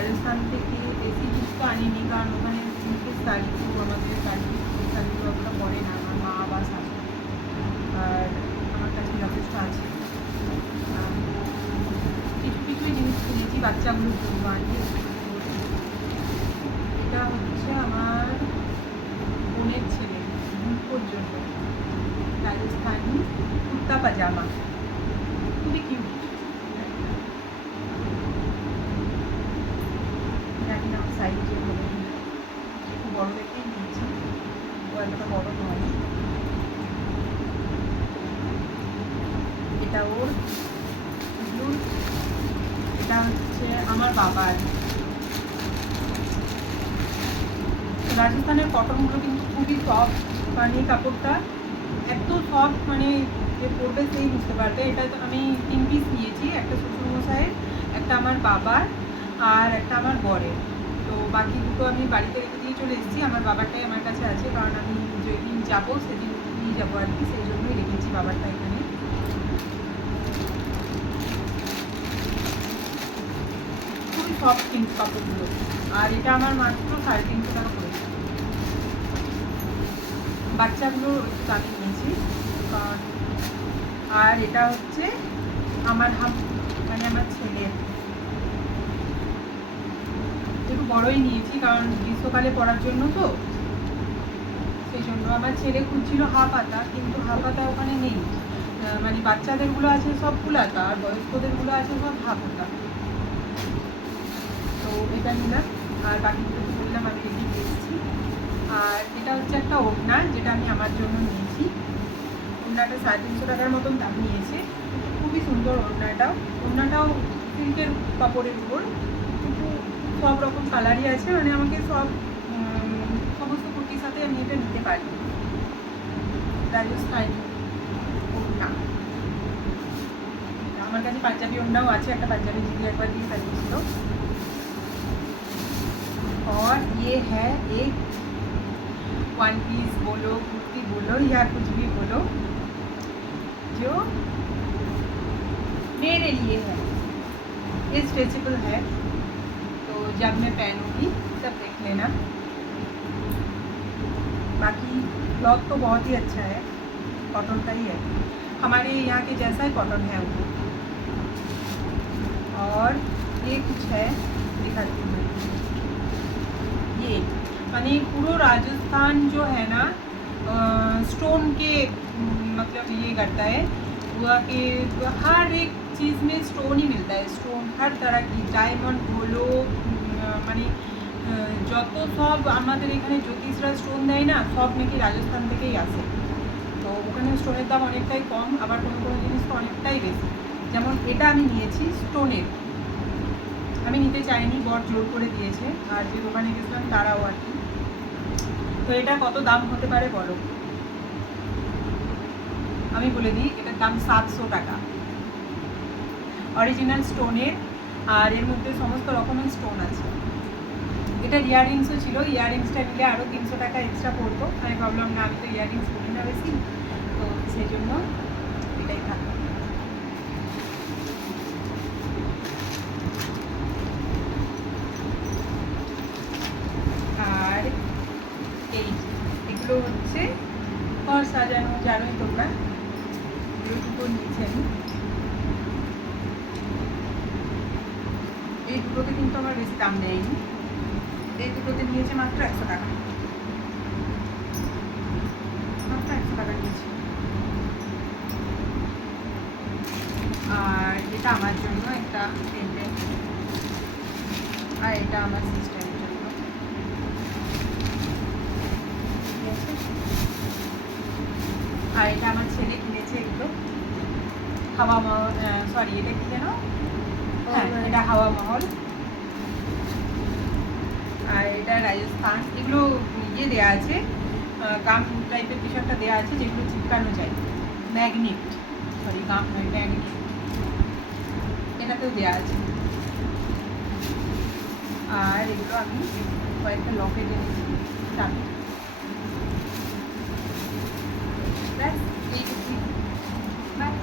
রাজস্থান থেকে বেশি কিছু তো আনিনি, কারণ ওখানে সিল্কের শাড়ি, তো আমাদের শাড়িগুলো অতটা পরে না আমার মা বা শাশুড়ি, আর আমার কাছে যথেষ্ট আছে। কিছু কিছুই জিনিস কিনেছি বাচ্চাগুলোর জন্য আনতে। এটা হচ্ছে আমার বোনের ছেলে বুনকোর জন্য রাজস্থানি কুর্তা পাজামা, খুবই কিউট। জানি না সাইজে হবে কিনা, একটু বড় দেখেই নিয়েছি, ও এতটা বড় নয়। এটা ওর, এটা হচ্ছে আমার বাবার। রাজস্থানের কটনগুলো কিন্তু খুবই সফট, মানে কাপড়টা এত সফট, মানে যে পরবে সেই বুঝতে পারবে। এটা তো আমি 3 পিস নিয়েছি, একটা শ্বশুরমশাইয়ের, একটা আমার বাবার, আর একটা আমার বরের। তো বাকি দুটো আমি বাড়িতে রেখে দিয়ে চলে এসেছি। আমার বাবারটাই আমার কাছে আছে, কারণ আমি যেদিন যাবো সেদিন নিয়ে যাবো আর কি, সেই জন্যই রেখেছি বাবারটা এখানে। খুবই সফট কিন্তু কাপড়গুলো, আর এটা আমার মাত্র 350 টাকা পড়েছে। বাচ্চাগুলো একটু দামি নিয়েছি, কারণ আর এটা হচ্ছে আমার মানে আমার ছেলের, একটু বড়ই নিয়েছি কারণ গ্রীষ্মকালে পরার জন্য, তো সেই জন্য। আমার ছেলে খুঁজছিল হাফ হাতা, কিন্তু হাফ হাতা ওখানে নেই, মানে বাচ্চাদেরগুলো আছে সব ফুল হাতা, আর বয়স্কদেরগুলো আছে সব হাফ হাতা। তো এটা নিলাম, আর বাকিগুলো তো বললাম আমি রেখে দিয়ে এসেছি। আর এটা হচ্ছে একটা ওড়না, যেটা আমি আমার জন্য নিয়েছি। ওড়নাটা 350 টাকার মতন দাম নিয়েছে, খুবই সুন্দর ওড়নাটাও সিল্কের কাপড়ের উপর, কিন্তু সব রকম কালারই আছে, মানে আমাকে সমস্ত কুর্তির সাথে আমি এটা নিতে পারি। রাজস্থানি ওড়না, আমার কাছে পাঞ্জাবি ওড়নাও আছে, একটা পাঞ্জাবি দিদি একবার দিয়ে সাজিয়েছিল। और ये है एक वन पीस बोलो, कुर्ती बोलो, या कुछ भी बोलो, जो मेरे लिए है। ये स्ट्रेचेबल है, तो जब मैं पहनूंगी तब देख लेना। बाकी क्लॉथ तो बहुत ही अच्छा है, कॉटन का ही है, हमारे यहाँ के जैसा ही कॉटन है वो। और ये कुछ है, दिखाती हूँ मैं। ये माने पूरा राजस्थान जो है ना, स्टोन के मतलब ये करता है, हुआ कि हर एक चीज़ में स्टोन ही मिलता है, स्टोन हर तरह की, डायमंड बोलो, মানে যত সব আমাদের এখানে জ্যোতিষরা স্টোন দেয় না, সব নাকি রাজস্থান থেকেই আসে। তো ওখানে স্টোনের দাম অনেকটাই কম, আবার কোনো কোনো জিনিস তো অনেকটাই বেশি। যেমন এটা আমি নিয়েছি স্টোনের, আমি নিতে চাইনি, বর জোর করে দিয়েছে, আর যে দোকানে গেছিলাম তারাও আর কি। তো এটা কত দাম হতে পারে বলো, আমি বলে দিই, এটার দাম 700 টাকা, অরিজিনাল স্টোনের, আর এর মধ্যে সমস্ত রকমের স্টোন আছে। এটা ইয়াররিংসও ছিল, ইয়াররিংসটা নিলে আরও 300 টাকা এক্সট্রা পড়তো। আমি ভাবলাম না, আমি তো ইয়াররিংস কিনি না বেশি, তো সেই জন্য এটাই থাকবে। আর এগুলো হচ্ছে ঘর সাজানো, জানোই তোমরা, এগুলো দুটো নিয়েছি আমি। এই দুটোতে কিন্তু আমার বেশি দাম নেয়নি, এই দুটোতে নিয়েছে মাত্র 100 টাকা, মাত্র 100 টাকা নিয়েছি। আর এটা আমার জন্য একটা পেন্ডেন্ট, আর এটা আমার সিস্টারের জন্য, ঠিক আছে। আর এটা আমার ছেলে কিনেছে, এগুলো হাওয়া মহল, সরি এটা কি যেন, হ্যাঁ এটা হাওয়া মহল। আর এটা রাজস্থান, এগুলো ইয়ে দেওয়া আছে, গাম টাইপের কিছু একটা দেওয়া আছে, যেগুলো চিপকানো যায়, ম্যাগনেট, সরি গাম নয়, ম্যাগনেট, এটাতেও দেওয়া আছে। আর এগুলো আমি কয়েকটা লকেট এনেছি,